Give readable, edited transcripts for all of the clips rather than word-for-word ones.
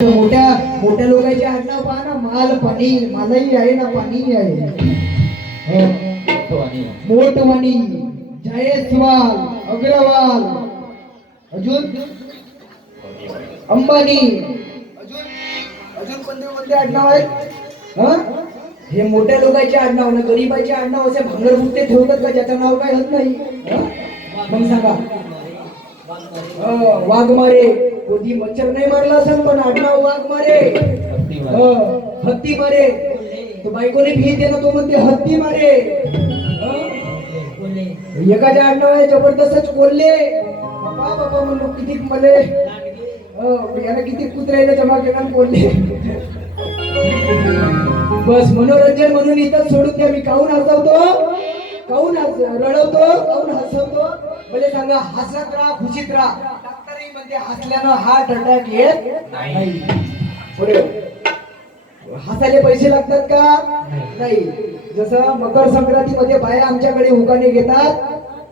मोठ्या मोठ्या लोकांचे आडनाव पहा ना, माल पाणी, मालही आहे ना पाणी आहे. मोठवाणी, जायसवाल, अग्रवाल, अजून अंबानी, अजून अजून कोणते कोणते आडनाव आहेत? हे मोठ्या लोकांचे आडनाव ना, गरीबाचे आडनाव असे भांगरभुट्टे ठेवतात का ज्याचं नाव काय होत नाही? मग सांगा. वाघमारे, कधी मच्छर नाही मारला असेल पण आडनाव वाघमारे. हत्ती मारे, तो बायकोने भी देना तो म्हणते हत्ती मारे. एकाचे आडनाव आहे जबरदस्तच कोल्हे. बाबा बाबा म्हणलो किती मले याला किती कुत्र्याला जमा केला कोल्हे. बस मनोरंजन म्हणून इथं सोडून द्या. मी काहून हसवतो, काहून रडवतो, काहून हसवतो म्हणजे सांगा. हसत राहा, खुशीत राहा. डॉक्टरही म्हणते हसल्यानं हार्ट अटॅक येत नाही. हसायला पैसे लागतात का? नाही. जसं मकर संक्रांतीमध्ये बाया आमच्याकडे उकाणे घेतात.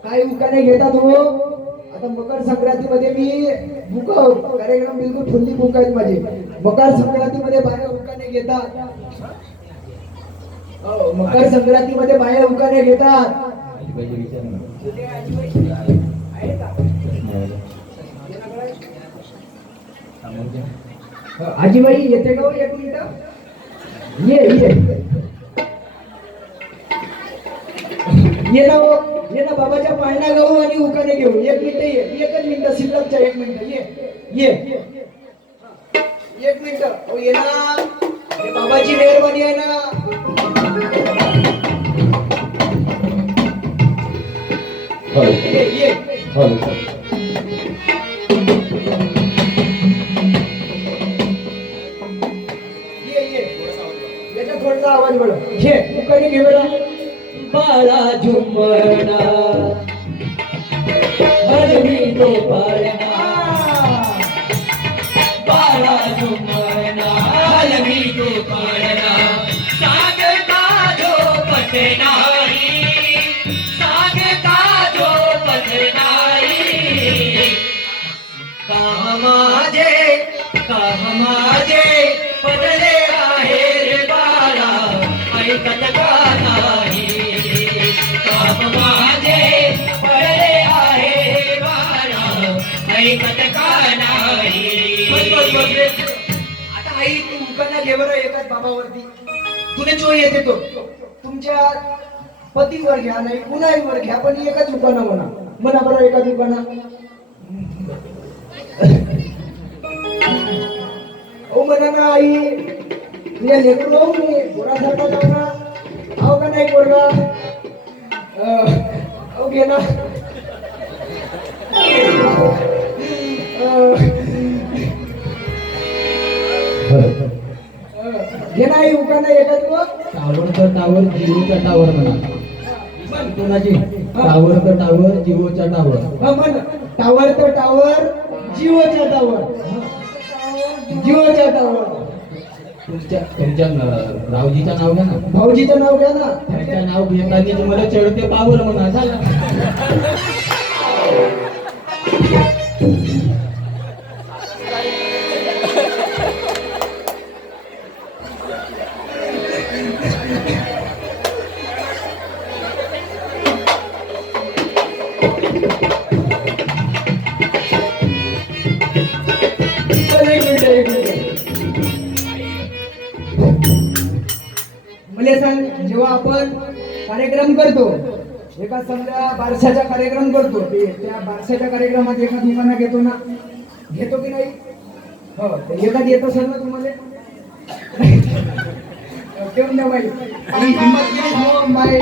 काय उकाणे घेतात हो? आता मकर संक्रांतीमध्ये मी बुक कार्यक्रम बिलकुल फुल्ली बुक आहेत माझे. मकर संक्रांतीमध्ये बाया उकाणे घेतात. मकर संक्रांतीमध्ये बाया उकाणे घेतात. आजीबाई येते का? एक मिनिट ये ना, ये ना बाबाच्या पाळण्या गाऊ आणि उकाने घेऊ. एक मिनिट ये, एकच मिनिट शिल्लकच्या, एक मिनिट ये एक मिनिट. हो ये ना, बाबाची मेहरबानी आहे ना. ये याचा थोडासा आवाज बघ. घे उकाने घे बरं. बाळा झुंबणा हरवी तो पाळणा, बाळा झुंबणा हरवी तो पाळणा. सांगता जो पटनाई, सांगता जो पटनाई. काम माझे पडले आहे रे बाळा, ऐकत का नाही. काम माझे पडले आहे रे बाळा, ऐकत का नाही. आता आई तू उकाना घे बरं एकाच बाबावरती. तुला जो येते तो तुमच्या पतीवर घ्या, नाही कुणाहीवर घ्या, पण एकाच उकाना म्हणा बरं. एकाच उकाना. ओ म्हणा ना आई, तुझ्या लेकरू मी पोरासारखा जाऊ ना. आहो का नाही पोरगा? अहो घे ना. घे ना आई उकाना एकाच बघ. टावर तर टावर, जिओच्या टावर म्हणा. कोणाची? टावर तर टावर, जिओच्या टावर. म्हण टावर तर टावर, जिओच्या टावर. जिओच्या टावर. तुमच्या रावजीचं नाव घ्या ना. भाऊजीचं नाव घ्या ना. त्याचं नाव घेताना तुम्हाला चढते पावर म्हणा. झाला. मला सांग, जेव्हा आपण कार्यक्रम करतो, एका समजा बारशाचा कार्यक्रम करतो, त्या बारशाच्या कार्यक्रमात एका दुकाना घेतो ना, घेतो की नाही? हो, एखादी येत असेल ना तुम्हाला. ठेवून द्या बाई, ही हिंमत केलीस हो बाई,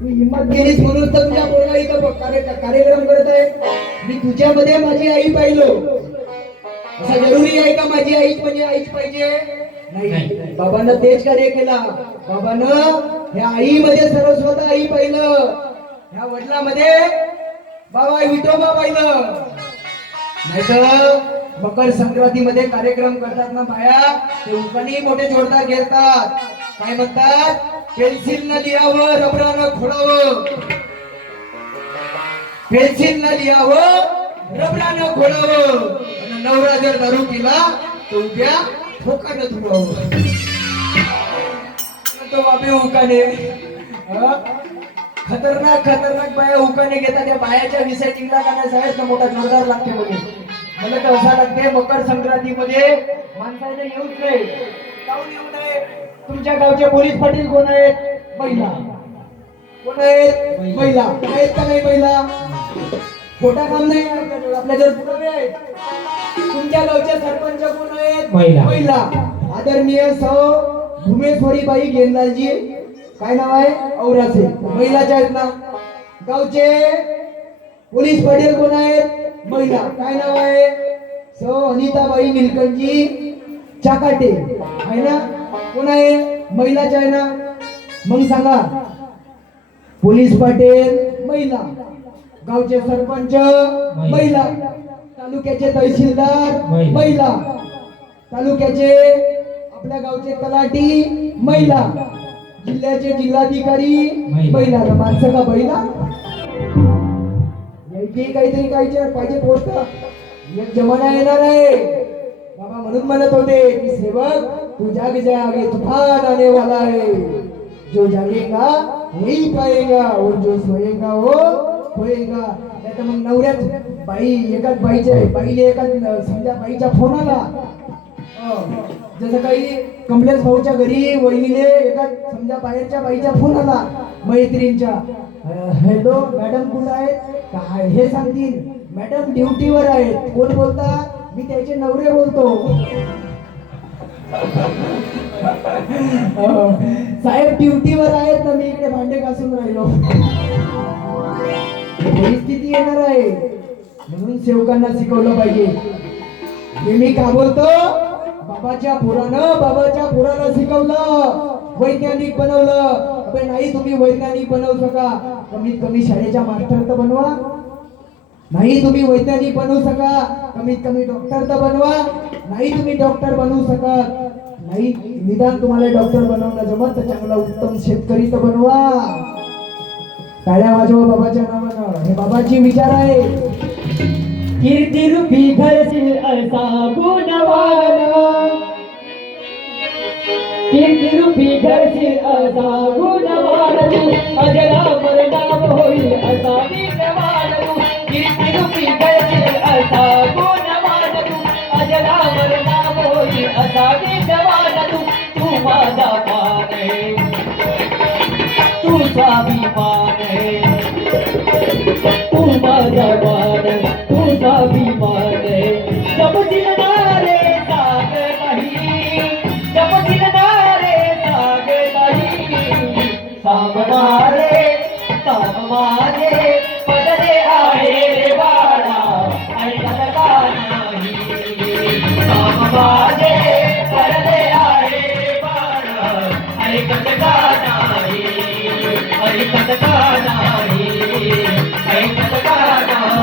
तू हिंमत केलीस म्हणून तर तुझ्या पोरगा इथं कार्यक्रम करत आहे. मी तुझ्यामध्ये माझी आई पाहिलो. असं जरुरी आहे का माझी आईच म्हणजे आईच पाहिजे? नाही. बाबांना तेच कार्य केला. बाबानं ह्या आईमध्ये सरस्वत आई पाहिलं, ह्या वडिलांमध्ये बाबा विठोबा पाहिलं. नाहीतर मकर संक्रांतीमध्ये कार्यक्रम करतात ना बाया, ते उकानी मोठे जोरदार घेतात. काय म्हणतात? पेन्सिल न लिहावं, रबरानं खोडावं. पेन्सिल न लिहावं, रबरानं खोडावं. नवरा जर दारू पिला तर उद्या ठोकाने तुला तो बाबी हुकाने खतरनाक खतरनाक बाया हुकाने घेतात. त्या बायाच्या विषय चिंता का साहेब ना मोठा जोरदार लागते मध्ये. मला तर असा लागते मकर संक्रांतीमध्ये माणसाने येऊच नाही. जाऊन येऊ नये. तुमच्या गावचे पोलीस पाटील कोण आहेत? महिला. कोण आहेत? महिला. आहेत का नाही महिला? खोटा काम नाही आहे. आपल्या जर पुरावे आहेत. तुमच्या गावचे सरपंच कोण आहेत? महिला. आदरणीय सौ भूमेश्वरीबाई गेंदालजी, काय नाव आहे? औरासे. महिलाच्या आहेत ना. गावचे पोलीस पाटील कोण आहेत? महिला. काय नाव आहे? सौ अनिताबाई निलकंठजी चाकाटे, आहे ना. कोण आहे? महिलाच्या आहे ना. मग सांगा, पोलीस पाटील महिला, गावचे सरपंच महिला, तालुक्याचे तहसीलदार महिला, तालुक्याचे आपल्या गावचे तलाठी महिला, जिल्ह्याचे जिल्हाधिकारी महिला. माणसं का महिला यायची काहीतरी पाहिजे पोस्ट. एक जमाना येणार आहे बाबा, म्हणून म्हणत होते की सेवक तू जाग जा, आगे तूफान आने वाला है. जो जागेगा वही पाएगा और जो सोएगा वो खोएगा. नाही तर मग नवऱ्यात बाई एकाच बाईले एकाच समजा बाईचा फोन आला, जसं काही कमलेश भाऊच्या घरी वहिनीले एकाच समजा बाहेरच्या बाईचा फोन आला मैत्रीणच्या, हॅलो मॅडम कुठं आहेत? काय हे सांगतील मॅडम ड्युटीवर आहेत. कोण बोलता? मी त्याचे नवरे बोलतो. साहेब ड्युटीवर आहेत ना, मी इकडे भांडे घासून राहिलो. परिस्थिती येणार आहे म्हणून सेवकांना शिकवलं पाहिजे. हे मी का बोलतो? बाबाच्या पोरानं शिकवलं, वैज्ञानिक बनवलं. अबे नाही, तुम्ही वैज्ञानिक बनवू शका, कमीत कमी शाळेच्या मास्टर तर बनवा. नाही तुम्ही वैज्ञानिक बनवू शका, कमीत कमी डॉक्टर तर बनवा. नाही तुम्ही डॉक्टर बनवू शकत, नाही निदान तुम्हाला डॉक्टर बनवणं जमत तर चांगला उत्तम शेतकरी तर बनवा. टाळ्या वाजवा बाबाच्या नावानं. हे बाबाची विचार आहे. कीर्ती रूपी घरशील असा गुणवान, कीर्ती रूपी घरशील असा गुणवान, अजरामर नाम होईल असा वीरवान. कीर्ती रूपी घरशील असा गुणवान, अजरामर नाम होईल असा वीरवान. तू माझा मान आहे, तू स्वाभिमान आहे, तू माझा मान, तुझा अभिमान आहे. जपतील नारे साग नाही, जपतील नारे साग नाही. साम माझे पदरे आहे रे बाळा, ऐकत का नाही. साम माझे पदरे आहे रे बाळा, ऐकत का नाही, ऐकत का नाही, ऐकत का नाही.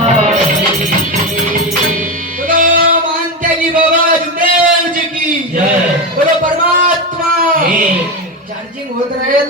बोलो मानत्यागी बाबा जुदेवजी की जय. बोलो परमात्मा. हे. चार्जिंग होत राहील.